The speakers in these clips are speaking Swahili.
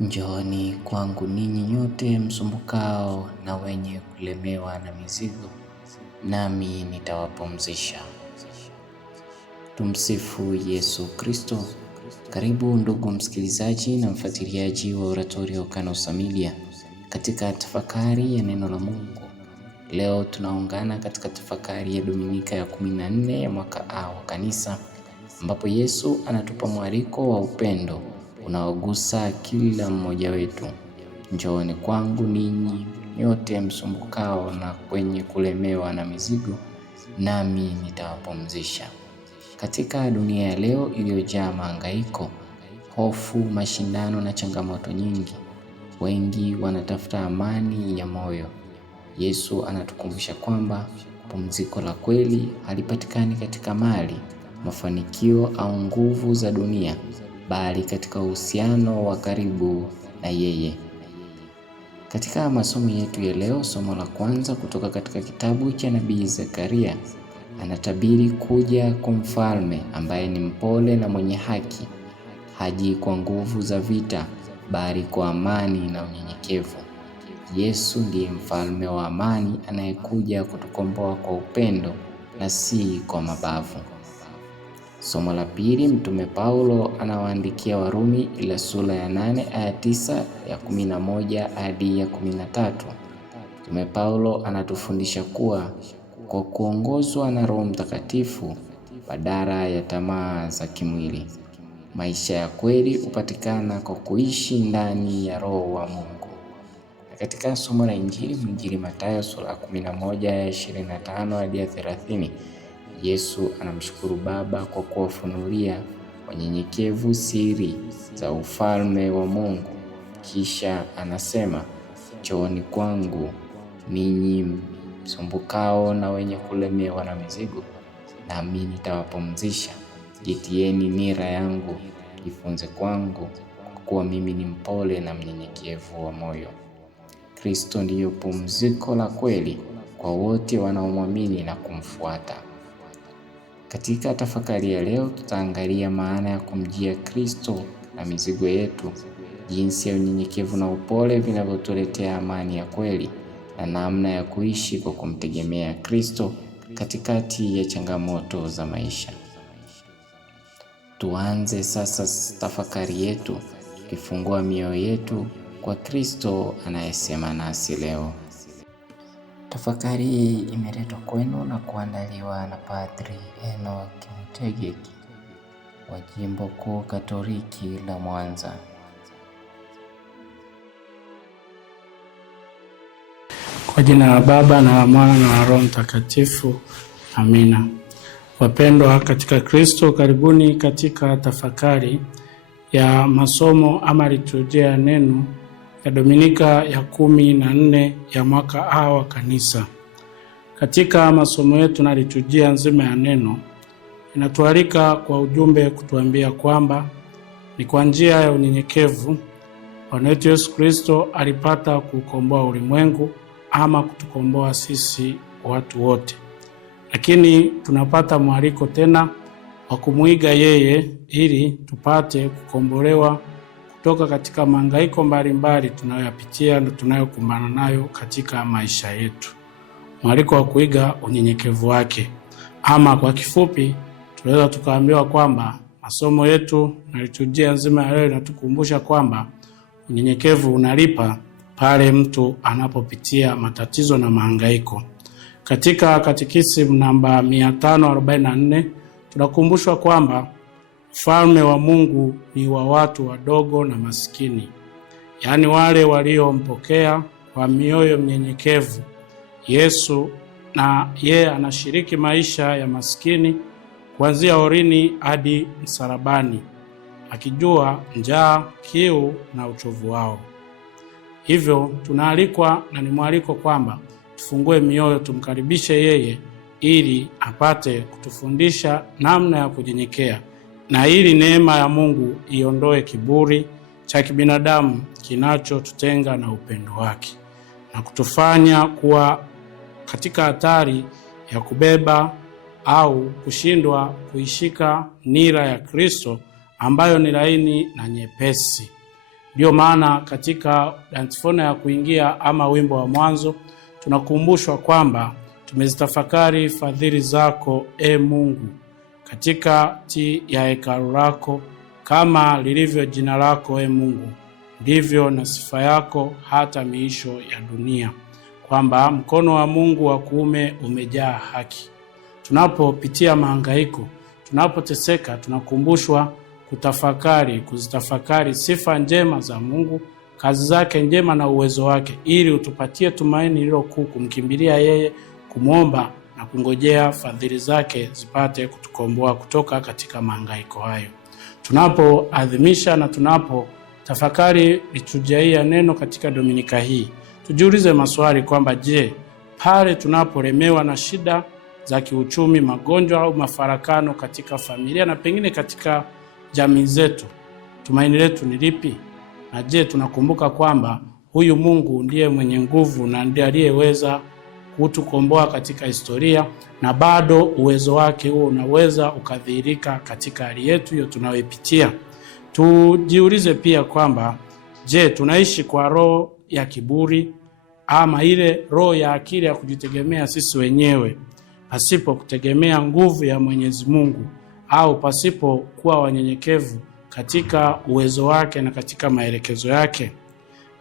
Njooni kwangu ninyi nyote msumbukao na wenye kulemewa na mizigo, nami nitawapumzisha. Tumsifu Yesu Kristo. Karibu ndugu msikilizaji na mfuatiliaji wa Oratorio Kanosa Media katika tafakari ya neno la Mungu. Leo tunaungana katika tafakari ya Dominika ya 14 ya mwaka A wa Kanisa, ambapo Yesu anatupa mwaliko wa upendo unaogusa kila mmoja wetu. Njooni kwangu ninyi nyote msumbukao na wenye kulemewa na mizigo, nami nitawapumzisha. Katika dunia ya leo iliyojaa mahangaiko, hofu, mashindano na changamoto nyingi, wengi wanatafuta amani ya moyo. Yesu anatukumbusha kwamba pumziko la kweli halipatikani katika mali, mafanikio au nguvu za dunia, bali katika uhusiano wa karibu na yeye. Katika masomo yetu ya leo, somo la kwanza kutoka katika kitabu cha Nabii Zakaria, anatabiri kuja kwa mfalme ambaye ni mpole na mwenye haki. Haji kwa nguvu za vita, bali kwa amani na unyenyekevu. Yesu ndiye mfalme wa amani anayekuja kutukomboa kwa upendo na si kwa mabavu. Somo la pili, Mtume Paulo anawaandikia Warumi ile sura ya 8 aya 9 ya 11 hadi ya 13. Mtume Paulo anatufundisha kuwa kwa kuongozwa na Roho Mtakatifu badala ya tamaa za kimwili. Maisha ya kweli hupatikana kwa kuishi ndani ya Roho wa Mungu. Katika somo la Injili Mathayo sura ya 11 ya 25 hadi ya 30, Yesu anamshukuru Baba kwa kuwafunulia wanyenyekevu siri za ufalme wa Mungu. Kisha anasema, njooni kwangu ninyi msumbukao na wenye kulemewa na mizigo, nami nitawapumzisha. Jitieni nira yangu, jifunze kwangu, kwa kuwa mimi ni mpole na mnyenyekevu wa moyo. Kristo ndiyo pumziko la kweli kwa wote wanaomwamini na kumfuata. Katika tafakari ya leo, tutaangalia maana ya kumjia Kristo na mizigo yetu, jinsi ya unyenyekevu na upole vinavyotuletea amani ya kweli, na namna ya kuishi kwa kumtegemea Kristo katikati ya changamoto za maisha. Tuanze sasa tafakari yetu, tukifungua mioyo yetu kwa Kristo anayesema nasi leo. Tafakari hii imeletwa kwenu na kuandaliwa na Padri Enoch Mutegeki wa Jimbo Kuu Katoliki la Mwanza. Kwa jina la Baba na la Mwana na la Roho Mtakatifu. Amina. Wapendwa katika Kristo, karibuni katika tafakari ya masomo ama liturujia ya neno ya Dominika ya 14 ya mwaka A wa Kanisa. Katika masomo yetu na liturujia nzima ya neno, inatualika kwa ujumbe kutuambia kwamba ni kwa njia ya unyenyekevu Bwana wetu Yesu Kristo alipata kukomboa ulimwengu ama kutukomboa sisi watu wote. Lakini tunapata mwaliko tena wa kumuiga yeye ili tupate kukombolewa kutoka katika mahangaiko mbalimbali tunayoyapitia na tunayokumbana nayo katika maisha yetu. Mwaliko wa kuiga unyenyekevu wake. Ama kwa kifupi, tunaweza tukaambiwa kwamba masomo yetu na liturujia nzima ya leo inatukumbusha kwamba unyenyekevu unalipa pale mtu anapopitia matatizo na mahangaiko. Katika katekisimu namba 544 tunakumbushwa kwamba ufalme wa Mungu ni wa watu wadogo na maskini, yaani wale waliompokea kwa mioyo mnyenyekevu Yesu, na yeye anashiriki maisha ya maskini kuanzia horini hadi msalabani, akijua njaa, kiu na uchovu wao. Hivyo tunaalikwa na ni mwaliko kwamba tufungue mioyo, tumkaribishe yeye ili apate kutufundisha namna ya kunyenyekea, na ili neema ya Mungu iondoe kiburi cha kibinadamu kinachotutenga na upendo wake, na kutufanya kuwa katika hatari ya kubeba au kushindwa kuishika nira ya Kristo ambayo ni laini na nyepesi. Ndio maana katika antifona ya kuingia ama wimbo wa mwanzo tunakumbushwa kwamba tumezitafakari fadhili zako Mungu katikati ya hekalu lako, kama lilivyo jina lako Mungu ndivyo na sifa yako hata miisho ya dunia, kwamba mkono wa Mungu wa kuume umejaa haki. Tunapopitia mahangaiko, tunapoteseka, tunakumbushwa kuzitafakari sifa njema za Mungu, kazi zake njema na uwezo wake, ili utupatie tumaini lilo kuu, kumkimbilia yeye, kumwomba na kungojea fadhili zake zipate kutukomboa kutoka katika mahangaiko hayo. Tunapoadhimisha na tunapotafakari liturujia ya neno katika Dominika hii, tujiulize maswali kwamba je, pale tunapolemewa na shida za kiuchumi, magonjwa au mafarakano katika familia na pengine katika jamii zetu, tumaini letu ni lipi? Na je, tunakumbuka kwamba huyu Mungu ndiye mwenye nguvu na ndiye aliyeweza kutukomboa katika historia, na bado uwezo wake huo unaweza ukadhihirika katika hali yetu hiyo tunayoipitia. Tujiulize pia kwamba je, tunaishi kwa roho ya kiburi ama ile roho ya akili ya kujitegemea sisi wenyewe pasipo kutegemea nguvu ya Mwenyezi Mungu, au pasipo kuwa wanyenyekevu katika uwezo wake na katika maelekezo yake?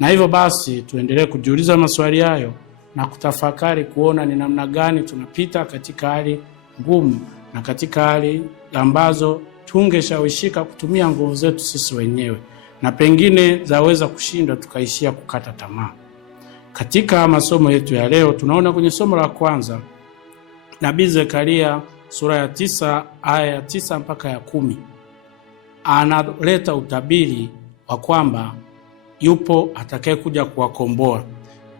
Na hivyo basi tuendelee kujiuliza maswali hayo na kutafakari kuona ni namna gani tunapita katika hali ngumu na katika hali ambazo tungeshawishika kutumia nguvu zetu sisi wenyewe na pengine zaweza kushindwa tukaishia kukata tamaa. Katika masomo yetu ya leo tunaona kwenye somo la kwanza Nabii Zekaria sura ya 9 aya ya 9 mpaka ya 10 analeta utabiri wa kwamba yupo atakaye kuja kuwakomboa,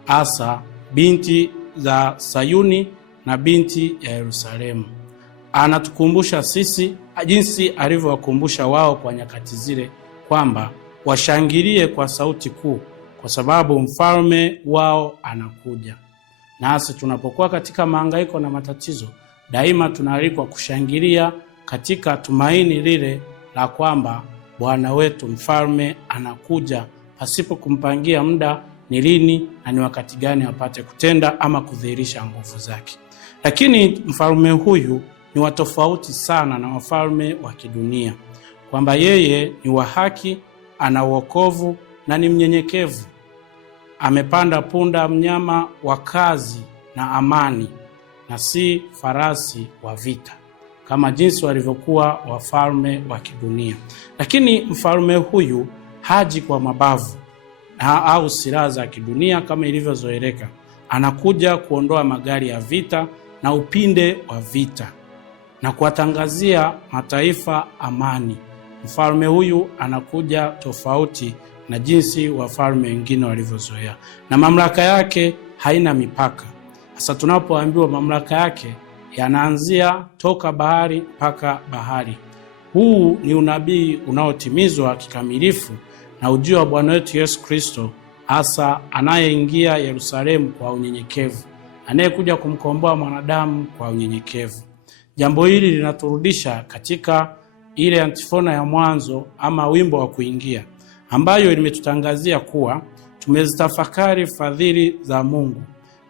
hasa binti za Sayuni na binti ya Yerusalemu. Anatukumbusha sisi jinsi alivyowakumbusha wao kwa nyakati zile kwamba washangilie kwa sauti kuu kwa sababu mfalme wao anakuja. Nasi tunapokuwa katika mahangaiko na matatizo, daima tunaalikwa kushangilia katika tumaini lile la kwamba Bwana wetu mfalme anakuja, pasipo kumpangia muda ni lini na ni wakati gani apate kutenda ama kudhihirisha nguvu zake. Lakini mfalme huyu ni watofauti sana na wafalme wa kidunia, kwamba yeye ni wa haki, ana wokovu na ni mnyenyekevu. Amepanda punda mnyama wa kazi na amani, na si farasi wa vita kama jinsi walivyokuwa wafalme wa kidunia. Lakini mfalme huyu haji kwa mabavu au silaha za kidunia kama ilivyozoeleka. Anakuja kuondoa magari ya vita na upinde wa vita na kuwatangazia mataifa amani. Mfalme huyu anakuja tofauti na jinsi wafalme wengine walivyozoea, na mamlaka yake haina mipaka. Sasa tunapoambiwa mamlaka yake yanaanzia toka bahari mpaka bahari, huu ni unabii unaotimizwa kikamilifu na ujio wa Bwana wetu Yesu Kristo, hasa anayeingia Yerusalemu kwa unyenyekevu, anayekuja kumkomboa mwanadamu kwa unyenyekevu. Jambo hili linaturudisha katika ile antifona ya mwanzo ama wimbo wa kuingia, ambayo limetutangazia kuwa tumezitafakari fadhili za Mungu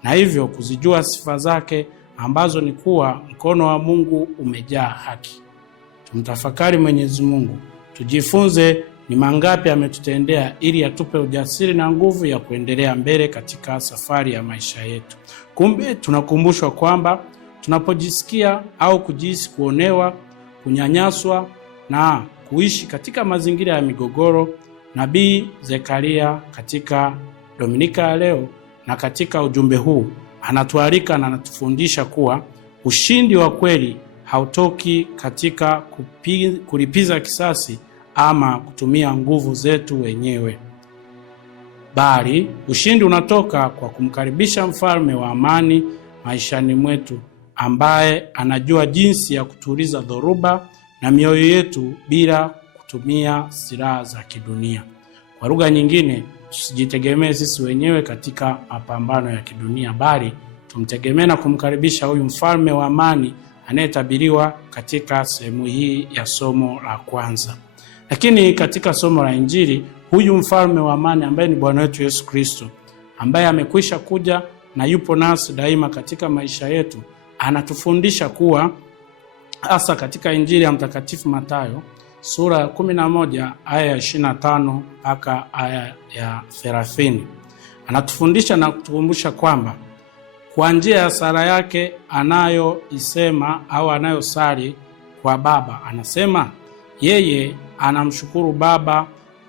na hivyo kuzijua sifa zake, ambazo ni kuwa mkono wa Mungu umejaa haki. Tumtafakari Mwenyezi Mungu, tujifunze ni mangapi ametutendea ili atupe ujasiri na nguvu ya kuendelea mbele katika safari ya maisha yetu. Kumbe tunakumbushwa kwamba tunapojisikia au kujihisi kuonewa, kunyanyaswa na kuishi katika mazingira ya migogoro, Nabii Zekaria katika Dominika ya leo na katika ujumbe huu anatualika na anatufundisha kuwa ushindi wa kweli hautoki katika kulipiza kisasi ama kutumia nguvu zetu wenyewe, bali ushindi unatoka kwa kumkaribisha mfalme wa amani maishani mwetu, ambaye anajua jinsi ya kutuliza dhoruba na mioyo yetu bila kutumia silaha za kidunia. Kwa lugha nyingine, tusijitegemee sisi wenyewe katika mapambano ya kidunia, bali tumtegemee na kumkaribisha huyu mfalme wa amani anayetabiriwa katika sehemu hii ya somo la kwanza. Lakini katika somo la Injili huyu mfalme wa amani ambaye ni Bwana wetu Yesu Kristo, ambaye amekwisha kuja na yupo nasi daima katika maisha yetu, anatufundisha kuwa hasa katika Injili ya Mtakatifu Mathayo sura ya 11 aya ya 25 mpaka aya ya 30. Anatufundisha na kutukumbusha kwamba kwa njia ya sala yake anayoisema au anayosali kwa Baba, anasema yeye anamshukuru Baba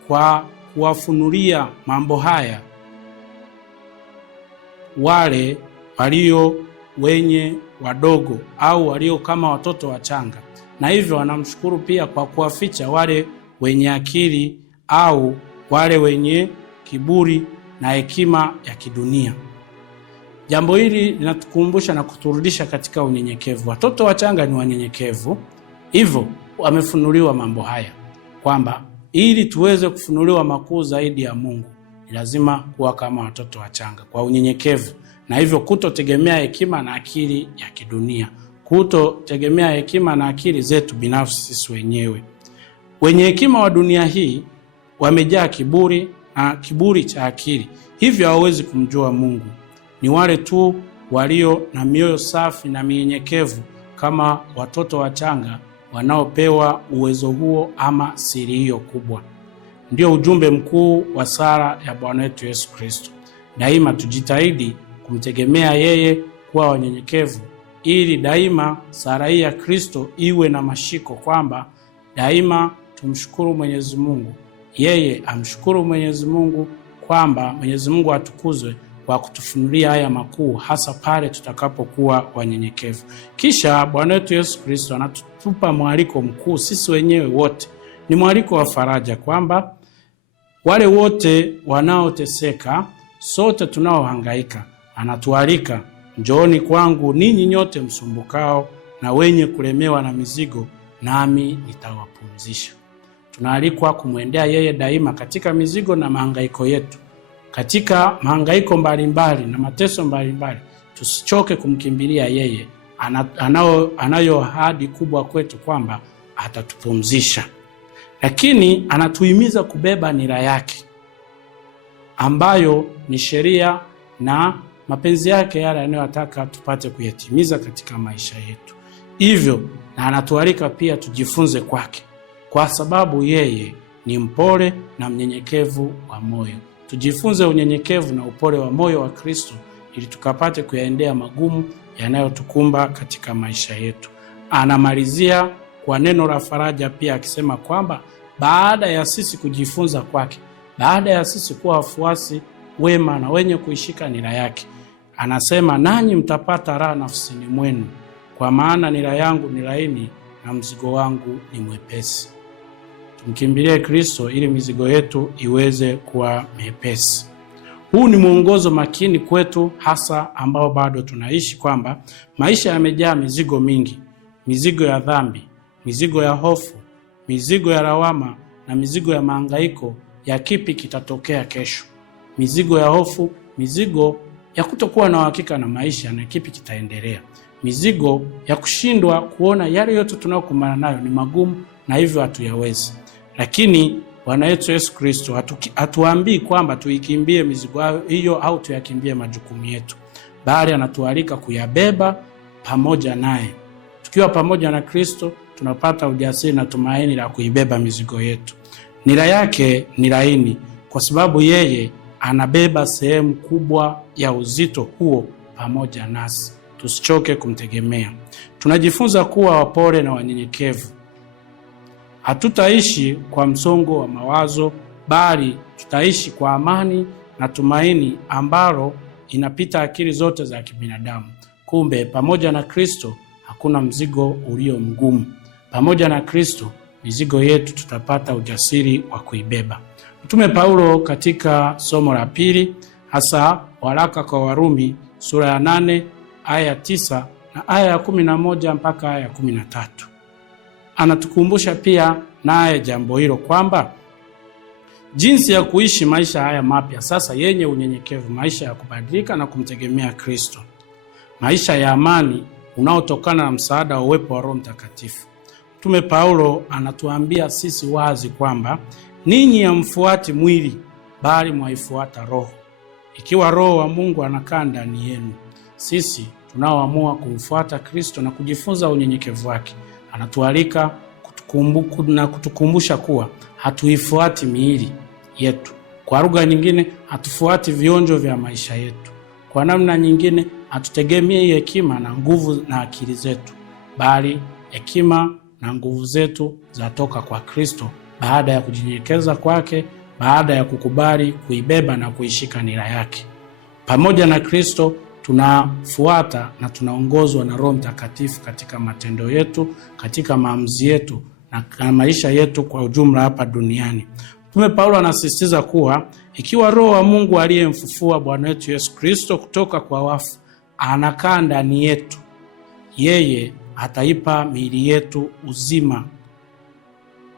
kwa kuwafunulia mambo haya wale walio wenye wadogo au walio kama watoto wachanga, na hivyo anamshukuru pia kwa kuwaficha wale wenye akili au wale wenye kiburi na hekima ya kidunia. Jambo hili linatukumbusha na kuturudisha katika unyenyekevu. Watoto wachanga ni wanyenyekevu, hivyo wamefunuliwa mambo haya, kwamba ili tuweze kufunuliwa makuu zaidi ya Mungu ni lazima kuwa kama watoto wachanga kwa unyenyekevu, na hivyo kutotegemea hekima na akili ya kidunia, kutotegemea hekima na akili zetu binafsi sisi wenyewe. Wenye hekima wa dunia hii wamejaa kiburi na kiburi cha akili, hivyo hawawezi kumjua Mungu. Ni wale tu walio na mioyo safi na minyenyekevu kama watoto wachanga wanaopewa uwezo huo ama siri hiyo kubwa. Ndio ujumbe mkuu wa sala ya Bwana wetu Yesu Kristo. Daima tujitahidi kumtegemea yeye, kuwa wanyenyekevu, ili daima sala hii ya Kristo iwe na mashiko, kwamba daima tumshukuru Mwenyezi Mungu, yeye amshukuru Mwenyezi Mungu, kwamba Mwenyezi Mungu atukuzwe kwa kutufunulia haya makuu, hasa pale tutakapokuwa wanyenyekevu. Kisha Bwana wetu Yesu Kristo anatupa mwaliko mkuu sisi wenyewe wote. Ni mwaliko wa faraja, kwamba wale wote wanaoteseka, sote tunaohangaika, anatualika, njooni kwangu ninyi nyote msumbukao na wenye kulemewa na mizigo, nami nitawapumzisha. Tunaalikwa kumwendea yeye daima katika mizigo na mahangaiko yetu, katika mahangaiko mbalimbali na mateso mbalimbali. Tusichoke kumkimbilia yeye, anayo ahadi kubwa kwetu kwamba atatupumzisha. Lakini anatuhimiza kubeba nira yake, ambayo ni sheria na mapenzi yake yale anayotaka tupate kuyatimiza katika maisha yetu. Hivyo na anatualika pia tujifunze kwake, kwa sababu yeye ni mpole na mnyenyekevu wa moyo. Tujifunze unyenyekevu na upole wa moyo wa Kristo, ili tukapate kuyaendea magumu yanayotukumba katika maisha yetu. Anamalizia kwa neno la faraja pia, akisema kwamba baada ya sisi kujifunza kwake, baada ya sisi kuwa wafuasi wema na wenye kuishika nira yake, anasema nanyi mtapata raha nafsini mwenu, kwa maana nira yangu ni laini na mzigo wangu ni mwepesi. Tumkimbilie Kristo ili mizigo yetu iweze kuwa mepesi. Huu ni mwongozo makini kwetu, hasa ambao bado tunaishi, kwamba maisha yamejaa mizigo mingi, mizigo ya dhambi, mizigo ya hofu, mizigo ya lawama na mizigo ya mahangaiko ya kipi kitatokea kesho. Mizigo ya hofu, mizigo ya kutokuwa na uhakika na maisha na kipi kitaendelea. Mizigo ya kushindwa kuona yale yote tunayokumbana nayo ni magumu na hivyo hatuyawezi. Lakini Bwana wetu Yesu Kristo hatuambii kwamba tuikimbie mizigo hiyo au tuyakimbie majukumu yetu, bali anatualika kuyabeba pamoja naye. Tukiwa pamoja na Kristo tunapata ujasiri na tumaini la kuibeba mizigo yetu. Nira yake ni laini kwa sababu yeye anabeba sehemu kubwa ya uzito huo pamoja nasi. Tusichoke kumtegemea. Tunajifunza kuwa wapole na wanyenyekevu. Hatutaishi kwa msongo wa mawazo, bali tutaishi kwa amani na tumaini ambalo inapita akili zote za kibinadamu. Kumbe pamoja na Kristo hakuna mzigo ulio mgumu. Pamoja na Kristo mizigo yetu tutapata ujasiri wa kuibeba. Mtume Paulo katika somo la pili, hasa waraka kwa Warumi sura ya 8 aya ya 9 na aya ya 11 mpaka aya ya 13, anatukumbusha pia naye jambo hilo, kwamba jinsi ya kuishi maisha haya mapya sasa yenye unyenyekevu, maisha ya kubadilika na kumtegemea Kristo, maisha ya amani unaotokana na msaada wa uwepo wa Roho Mtakatifu. Mtume Paulo anatuambia sisi wazi kwamba ninyi hamfuati mwili, bali mwaifuata Roho, ikiwa Roho wa Mungu anakaa ndani yenu. Sisi tunaoamua kumfuata Kristo na kujifunza unyenyekevu wake, anatualika na kutukumbusha kuwa hatuifuati miili yetu. Kwa lugha nyingine, hatufuati vionjo vya maisha yetu. Kwa namna nyingine, hatutegemei hekima na nguvu na akili zetu, bali hekima na nguvu zetu zatoka kwa Kristo baada ya kujinyenyekeza kwake, baada ya kukubali kuibeba na kuishika nira yake. Pamoja na Kristo tunafuata na tunaongozwa na Roho Mtakatifu katika matendo yetu, katika maamuzi yetu na maisha yetu kwa ujumla hapa duniani. Mtume Paulo anasisitiza kuwa ikiwa Roho wa Mungu aliyemfufua Bwana wetu Yesu Kristo kutoka kwa wafu anakaa ndani yetu, yeye ataipa miili yetu uzima,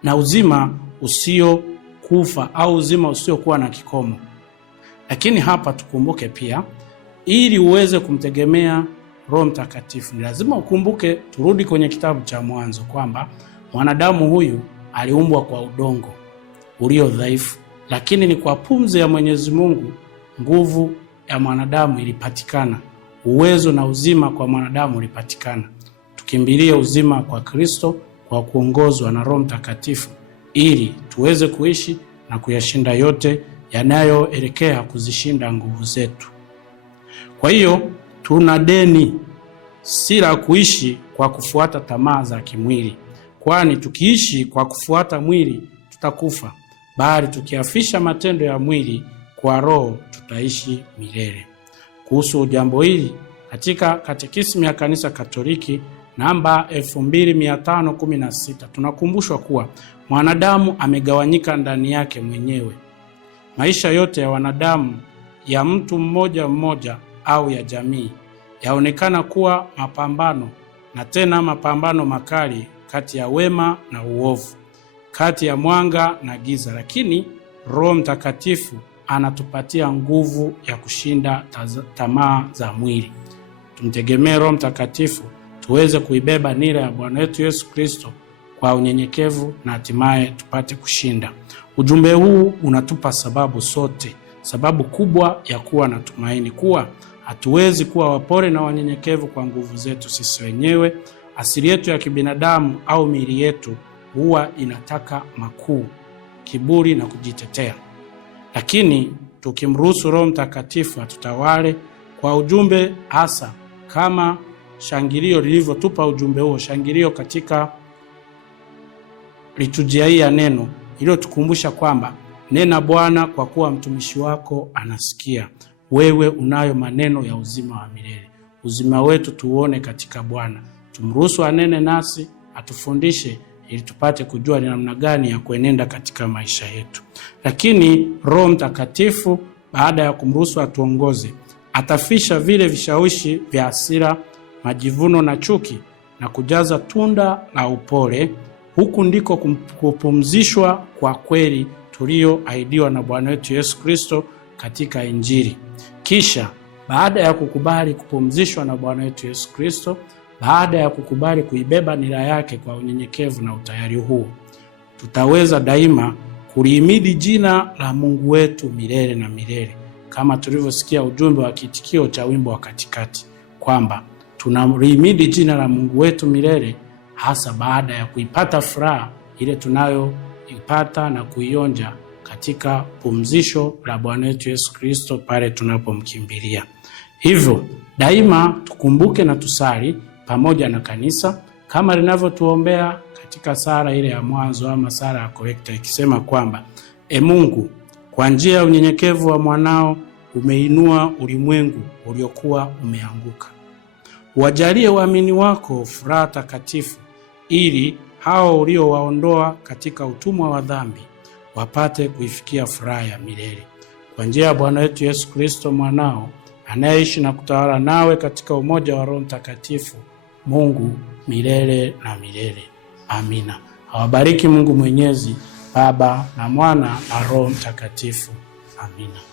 na uzima usio kufa au uzima usiokuwa na kikomo. Lakini hapa tukumbuke pia, ili uweze kumtegemea Roho Mtakatifu ni lazima ukumbuke, turudi kwenye kitabu cha Mwanzo, kwamba mwanadamu huyu aliumbwa kwa udongo ulio dhaifu, lakini ni kwa pumzi ya Mwenyezi Mungu nguvu ya mwanadamu ilipatikana, uwezo na uzima kwa mwanadamu ulipatikana. Tukimbilie uzima kwa Kristo kwa kuongozwa na Roho Mtakatifu, ili tuweze kuishi na kuyashinda yote yanayoelekea kuzishinda nguvu zetu. Kwa hiyo tuna deni si la kuishi kwa kufuata tamaa za kimwili, kwani tukiishi kwa kufuata mwili tutakufa, bali tukiafisha matendo ya mwili kwa Roho tutaishi milele. Kuhusu jambo hili, katika Katekisimu ya Kanisa Katoliki namba 2516 tunakumbushwa kuwa mwanadamu amegawanyika ndani yake mwenyewe. Maisha yote ya wanadamu, ya mtu mmoja mmoja au ya jamii, yaonekana kuwa mapambano, na tena mapambano makali kati ya wema na uovu, kati ya mwanga na giza. Lakini Roho Mtakatifu anatupatia nguvu ya kushinda tamaa za mwili. Tumtegemee Roho Mtakatifu tuweze kuibeba nira ya Bwana wetu Yesu Kristo kwa unyenyekevu na hatimaye tupate kushinda. Ujumbe huu unatupa sababu kubwa ya kuwa na tumaini, kuwa hatuwezi kuwa wapole na wanyenyekevu kwa nguvu zetu sisi wenyewe. Asili yetu ya kibinadamu au miili yetu huwa inataka makuu, kiburi na kujitetea. Lakini tukimruhusu Roho Mtakatifu atutawale kwa ujumbe, hasa kama shangilio lilivyotupa ujumbe huo, shangilio katika liturujia hii ya neno, iliyotukumbusha kwamba nena Bwana, kwa kuwa mtumishi wako anasikia. Wewe unayo maneno ya uzima wa milele. Uzima wetu tuone katika Bwana. Tumruhusu anene nasi, atufundishe ili tupate kujua ni namna gani ya kuenenda katika maisha yetu. Lakini Roho Mtakatifu baada ya kumruhusu atuongoze, atafisha vile vishawishi vya hasira, majivuno na chuki, na kujaza tunda la upole. Huku ndiko kupumzishwa kwa kweli tulioahidiwa na Bwana wetu Yesu Kristo katika Injili. Kisha baada ya kukubali kupumzishwa na Bwana wetu Yesu Kristo, baada ya kukubali kuibeba nira yake kwa unyenyekevu na utayari huu, tutaweza daima kulihimidi jina la Mungu wetu milele na milele, kama tulivyosikia ujumbe wa kitikio cha wimbo wa katikati, kwamba tunalihimidi jina la Mungu wetu milele, hasa baada ya kuipata furaha ile tunayoipata na kuionja katika pumzisho la Bwana wetu Yesu Kristo pale tunapomkimbilia. Hivyo daima tukumbuke na tusali pamoja na kanisa kama linavyotuombea katika sala ile ya mwanzo ama sala ya kolekta, ikisema kwamba Mungu, kwa njia ya unyenyekevu wa mwanao umeinua ulimwengu uliokuwa umeanguka. Wajalie waamini wako furaha takatifu, ili hao uliowaondoa katika utumwa wa dhambi wapate kuifikia furaha ya milele. Kwa njia ya Bwana wetu Yesu Kristo mwanao, anayeishi na kutawala nawe katika umoja wa Roho Mtakatifu, Mungu milele na milele. Amina. Awabariki Mungu Mwenyezi, Baba na Mwana na Roho Mtakatifu. Amina.